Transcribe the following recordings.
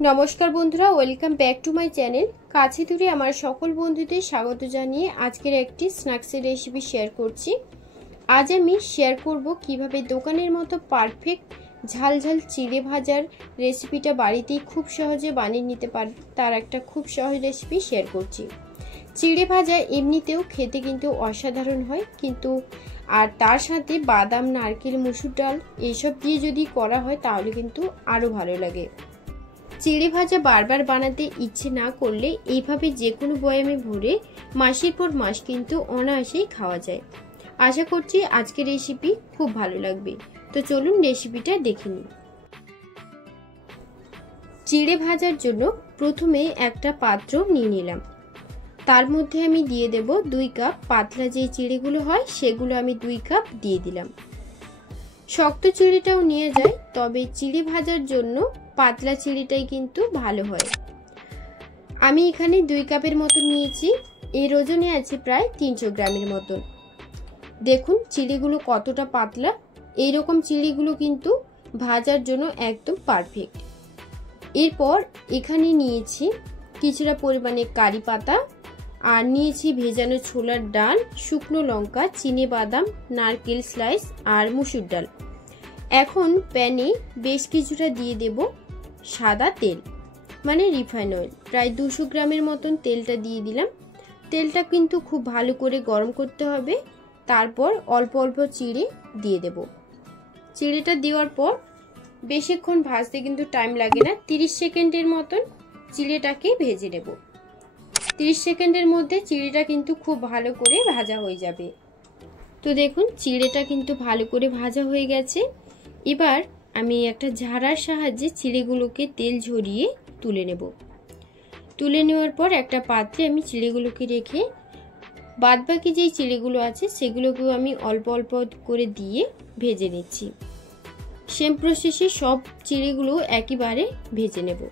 नमस्कार बंधुरा welcome back to my channel काछे दूरे आमार सकल बंधुदेर स्वागत जानिए आजकेर एकटी स्नैक्सेर रेसिपि शेयर करछि। आज आमी शेयर करब किभाबे दोकानेर मतो पारफेक्ट झाल झाल चिड़े भाजार रेसिपिटा बाड़ीतेई खूब सहजे बानिये निते पारेन तार एकटा खूब सहज रेसिपि शेयर करछि। चिड़े भाजा एमनितेও खेते किन्तु असाधारण हय किन्तु আর তার সাথে বাদাম নারকেল মসুর ডাল এইসব দিয়ে যদি করা হয় তাহলে কিন্তু আরো ভালো লাগে। চিড়ে ভাজা বারবার বানাতে ইচ্ছে না করলে এইভাবে যে কোনো বয়ামে ভরে মাসের পর মাস কিন্তু অনায়াসেই খাওয়া যায়। আশা করছি আজকের রেসিপি খুব ভালো লাগবে। তো চলুন রেসিপিটা দেখে নিই। চিড়ে ভাজার জন্য প্রথমে একটা পাত্র নিয়ে নিলাম। তার মধ্যে আমি দিয়ে দেব 2 কাপ পাতলা যে চিড়েগুলো হয় সেগুলো আমি 2 কাপ দিয়ে দিলাম। শক্ত চিড়েটাও নিয়ে যায়, তবে চিড়ে ভাজার জন্য পাতলা চিড়েটাই কিন্তু ভালো হয়। আমি এখানে 2 কাপের মতো নিয়েছি, এর ওজনে আছে প্রায় 300 গ্রামের মতন। দেখুন চিড়েগুলো কতটা পাতলা, এই রকম চিড়েগুলো কিন্তু ভাজার জন্য একদম পারফেক্ট। এরপর এখানে নিয়েছি কিছুটা পরিমাণে কারি পাতা, আর নিয়েছি ভেজানো ছোলার ডাল, শুকনো লঙ্কা, চিনে বাদাম, নারকেল স্লাইস আর মসুর ডাল। এখন প্যানে বেশ কিছুটা দিয়ে দেব সাদা তেল মানে রিফাইন অয়েল, প্রায় 200 গ্রামের মতন তেলটা দিয়ে দিলাম। তেলটা কিন্তু খুব ভালো করে গরম করতে হবে। তারপর অল্প অল্প চিড়ে দিয়ে দেব। চিড়েটা দেওয়ার পর বেশিক্ষণ ভাজতে কিন্তু টাইম লাগে না, 30 সেকেন্ডের মতন চিড়েটাকে ভেজে নেব। 30 সেকেন্ডের মধ্যে চিড়েটা কিন্তু খুব ভালো করে ভাজা হয়ে যাবে। তো দেখুন চিড়েটা কিন্তু ভালো করে ভাজা হয়ে গেছে। এবার আমি একটা ঝাড়ার সাহায্যে চিড়েগুলোকে তেল ঝরিয়ে তুলে নেব। তুলে নেওয়ার পর একটা পাত্রে আমি চিড়েগুলোকে রেখে বাদবাকি যেই চিড়েগুলো আছে সেগুলোকেও আমি অল্প অল্প করে দিয়ে ভেজে নিচ্ছি। সেম প্রসেসে সব চিড়েগুলো একইবারে ভেজে নেব।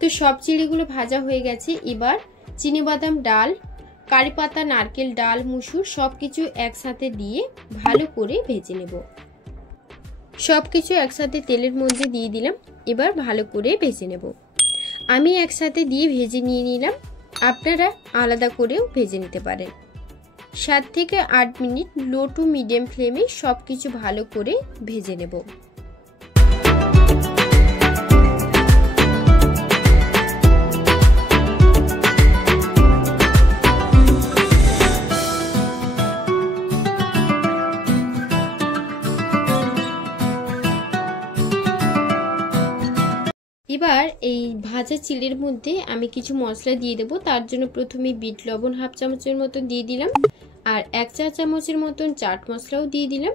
তো সব চিড়েগুলো ভাজা হয়ে গেছে। এবার চিনেবাদাম ডাল, কারি পাতা, নারকেল ডাল, মসুর সবকিছু একসাথে দিয়ে ভালো করে ভেজে নেব। সবকিছু একসাথে তেলের মধ্যে দিয়ে দিলাম, এবার ভালো করে ভেজে নেব। আমি একসাথে দিয়ে ভেজে নিয়ে নিলাম, আপনারা আলাদা করেও ভেজে নিতে পারেন। 7 থেকে 8 মিনিট লো টু মিডিয়াম ফ্লেমে সবকিছু ভালো করে ভেজে নেব। এবার এই ভাজা চিড়ের মধ্যে আমি কিছু মশলা দিয়ে দেব। তার জন্য প্রথমে বিট লবণ হাফ চামচের মতন দিয়ে দিলাম, আর 1 চা চামচের মতন চাট মশলাও দিয়ে দিলাম,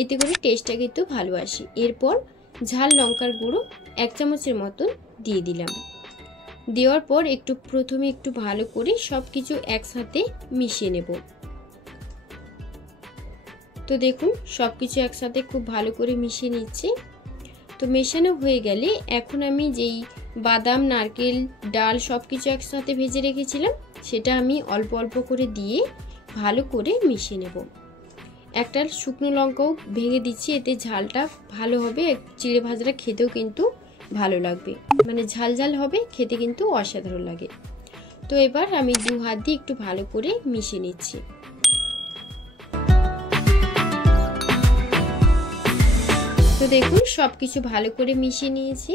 এতে করে টেস্টটা কিন্তু ভালো আসে। এরপর ঝাল লঙ্কার গুঁড়ো 1 চামচের মতন দিয়ে দিলাম। দেওয়ার পর প্রথমে একটু ভালো করে সবকিছু একসাথে মিশিয়ে নেব। তো দেখুন সবকিছু একসাথে খুব ভালো করে মিশিয়ে নিচ্ছি। তো মেশানো হয়ে গেলে এখন আমি যেই বাদাম নারকেল ডাল সবকিছু একসাথে ভেজে রেখেছিলাম সেটা আমি অল্প অল্প করে দিয়ে ভালো করে মিশিয়ে নেব। একটা শুকনো লঙ্কাও ভেঙে দিচ্ছি, এতে ঝালটা ভালো হবে, চিড়ে ভাজাটা খেতেও কিন্তু ভালো লাগবে, মানে ঝাল ঝাল হবে, খেতে কিন্তু অসাধারণ লাগে। তো এবার আমি 2 হাত দিয়ে একটু ভালো করে মিশিয়ে নিচ্ছি। তো দেখুন সবকিছু ভালো করে মিশিয়ে নিয়েছি,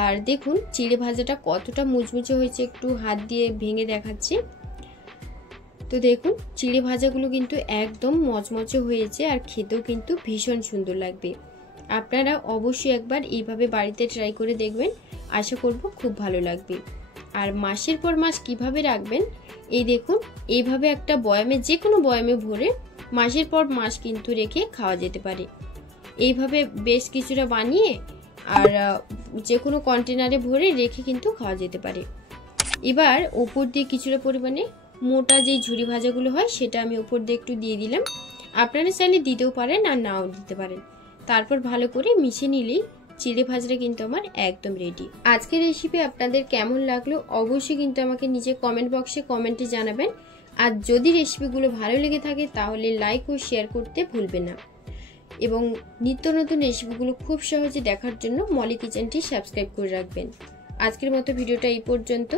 আর দেখুন চিড়ে ভাজাটা কতটা মুচমুচে হয়েছে, একটু হাত দিয়ে ভেঙে দেখাচ্ছি। তো দেখুন চিড়ে ভাজাগুলো কিন্তু একদম মচমচে হয়েছে, আর খেতেও কিন্তু ভীষণ সুন্দর লাগবে। আপনারা অবশ্যই একবার এইভাবে বাড়িতে ট্রাই করে দেখবেন, আশা করব খুব ভালো লাগবে। আর মাসের পর মাস কিভাবে রাখবেন, এই দেখুন এইভাবে একটা বয়ামে, যে কোনো বয়ামে ভরে মাসের পর মাস কিন্তু রেখে খাওয়া যেতে পারে। এইভাবে বেশ কিছুটা বানিয়ে আর যে কোনো কন্টেনারে ভরে রেখে কিন্তু খাওয়া যেতে পারে। এবার উপর দিয়ে কিছুটা পরিমাণে মোটা যে ঝুরি ভাজাগুলো হয় সেটা আমি উপর দিয়ে একটু দিয়ে দিলাম। আপনারা চাইলে দিতেও পারেন আর নাও দিতে পারেন। তারপর ভালো করে মিশিয়ে নিলেই চিড়ে ভাজাটা কিন্তু আমার একদম রেডি। আজকের রেসিপি আপনাদের কেমন লাগলো অবশ্যই কিন্তু আমাকে নিচে কমেন্ট বক্সে কমেন্টে জানাবেন। আর যদি রেসিপিগুলো ভালো লেগে থাকে তাহলে লাইক ও শেয়ার করতে ভুলবেন না। এবং নিত্য নতুন রেসিপিগুলো খুব সহজে দেখার জন্য মলি কিচেনটি সাবস্ক্রাইব করে রাখবেন। আজকের মতো ভিডিওটা এই পর্যন্ত।